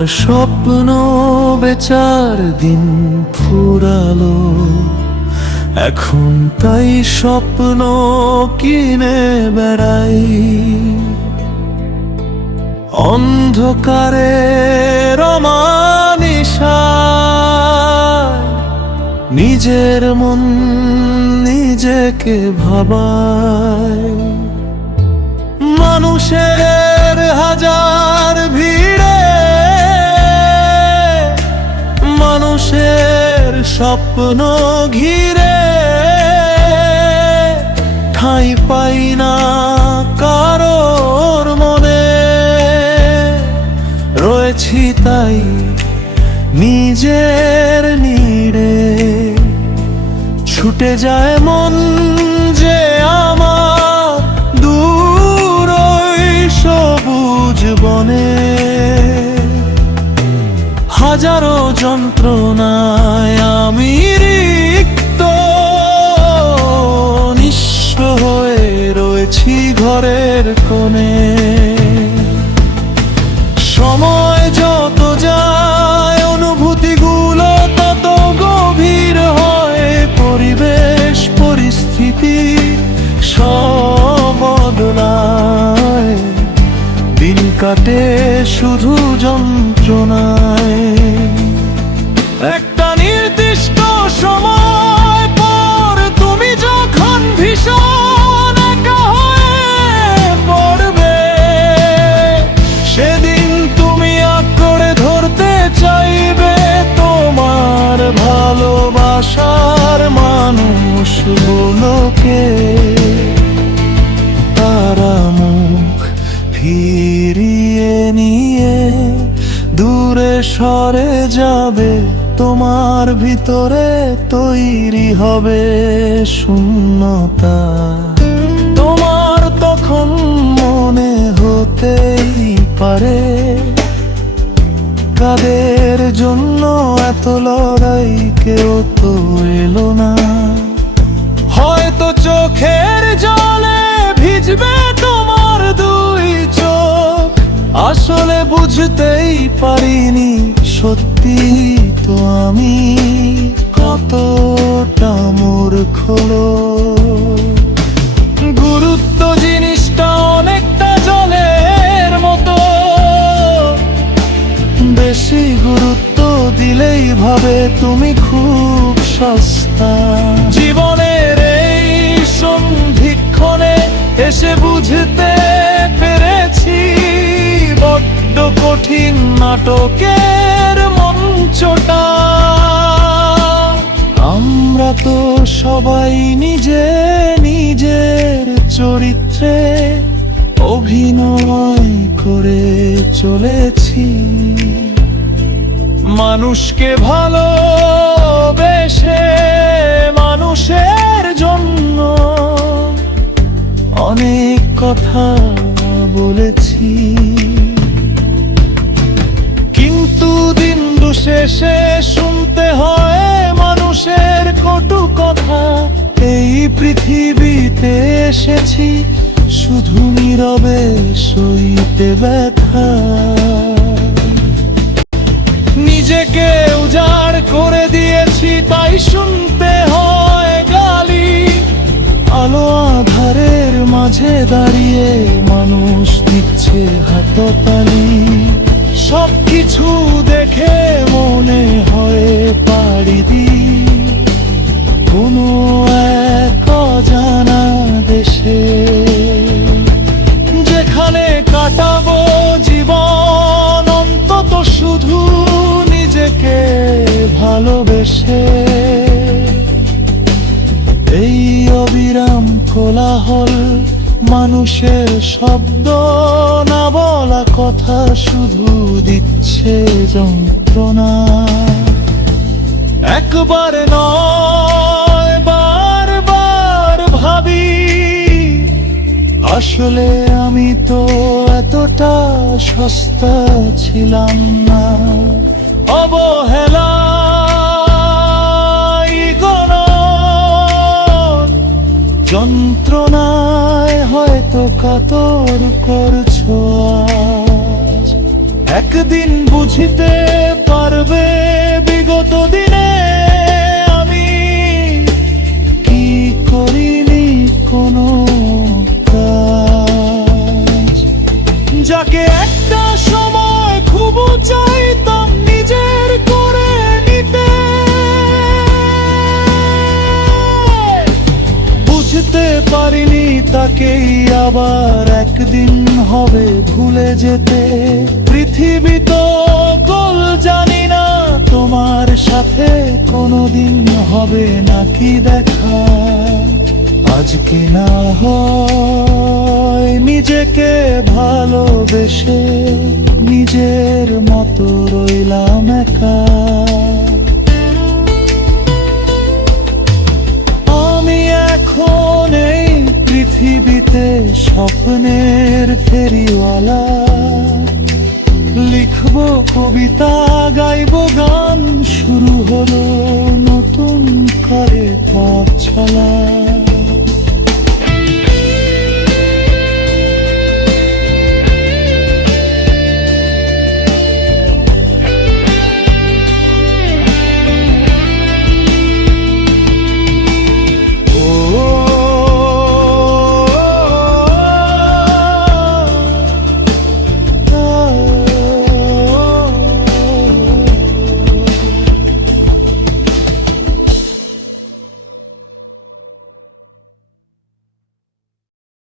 আমার স্বপ্ন বেচার দিন ফুরালো, এখন তাই স্বপ্ন কিনে বেড়াই। অন্ধকারের অমানিসায় নিজের মন নিজেকে ভাবায়। মানুষের হাজার ভিড়ে মানুষের স্বপ্ন ঘিরে ঠাঁই পাই না কারোর মনে। রয়েছি তাই নিজের নীড়ে, ছুটে যায় মন যে আমার দূর ওই সবুজ বনে। হাজারো যন্ত্রণায় আমি রিক্ত, নিঃস্ব হয়ে রয়েছি ঘরের কোণে। সময় যত যায় অনুভূতিগুলো তত গভীর হয়, পরিবেশ পরিস্থিতি সব বদলায়, দিন কাটে শুধু যন্ত্রণায়। একটা নির্দিষ্ট সময় পর তুমি যখন ভীষণ একা হয়ে পড়বে, সেদিন তুমি আঁকড়ে ধরতে চাইবে তোমার ভালোবাসার মানুষগুলোকে। তারা মুখ ফিরিয়ে নিয়ে দূরে সরে যাবে, তোমার ভিতরে তৈরি হবে শূন্যতা। তোমার তখন মনে হতেই পারে, কাদের জন্য এত লড়াই, কেউ তো এলো না। হয়তো চোখের জলে ভিজবে তোমার দুই চোখ, আসলে বুঝতেই পারিনি সত্যি তো আমি কতটা মূর্খ। গুরুত্ব জিনিসটা অনেকটা জলের মতো, বেশি গুরুত্ব দিলেই ভাবে তুমি খুব সস্তা। জীবনের এই সন্ধিক্ষণে এসে বুঝতে পেরেছি, বড্ড কঠিন নাটকের মঞ্চটা। আমরা তো সবাই নিজে নিজের চরিত্রে অভিনয় করে চলেছি। মানুষকে ভালোবেসে মানুষের জন্য অনেক কথা বলেছি, কিন্তু দিন শেষে শুনতে হয় মানুষের কটু কথা। এই পৃথিবীতে এসেছি শুধু নীরবে সইতে ব্যথা। নিজেকে উজাড় করে দিয়েছি তাই শুনতে হয় গালি। আলো আধারের মাঝে দাঁড়িয়ে মানুষ দিচ্ছে হাততালি। সবকিছু দেখে মনে হয় পাড়ি দিই কোনো এক অজানা দেশে, যেখানে কাটাবো জীবন অন্তত শুধু নিজেকে ভালোবেসে। এই অবিরাম কোলাহল, মানুষের শব্দ, না বলা কথা শুধু দিচ্ছে যন্ত্রণা। একবার নয় বারবার ভাবি, আসলে আমি তো এতটা সস্তা ছিলাম না। অবহেলা যন্ত্রণায় হয়তো কাতর করছো আজ। একদিন বুঝিতে পারবে বিগত দিনে আমি কি করিনি কোনো কাজ, যাকে একটা সময় খুব চাইতাম নিজের করে নিতে। বুঝতে পারিনি তাকেই আবার একদিন হবে ভুলে যেতে। পৃথিবী তো গোল, জানি না তোমার সাথে কোনোদিন হবে নাকি দেখা। আজকে না হয় নিজেকে ভালোবেসে নিজের মতো রইলাম একা। আমি এখন এই পৃথিবীতে স্বপ্নের ফেরিওয়ালা, লিখবো কবিতা, গাইবো গান, শুরু হলো নতুন করে পথ চলা।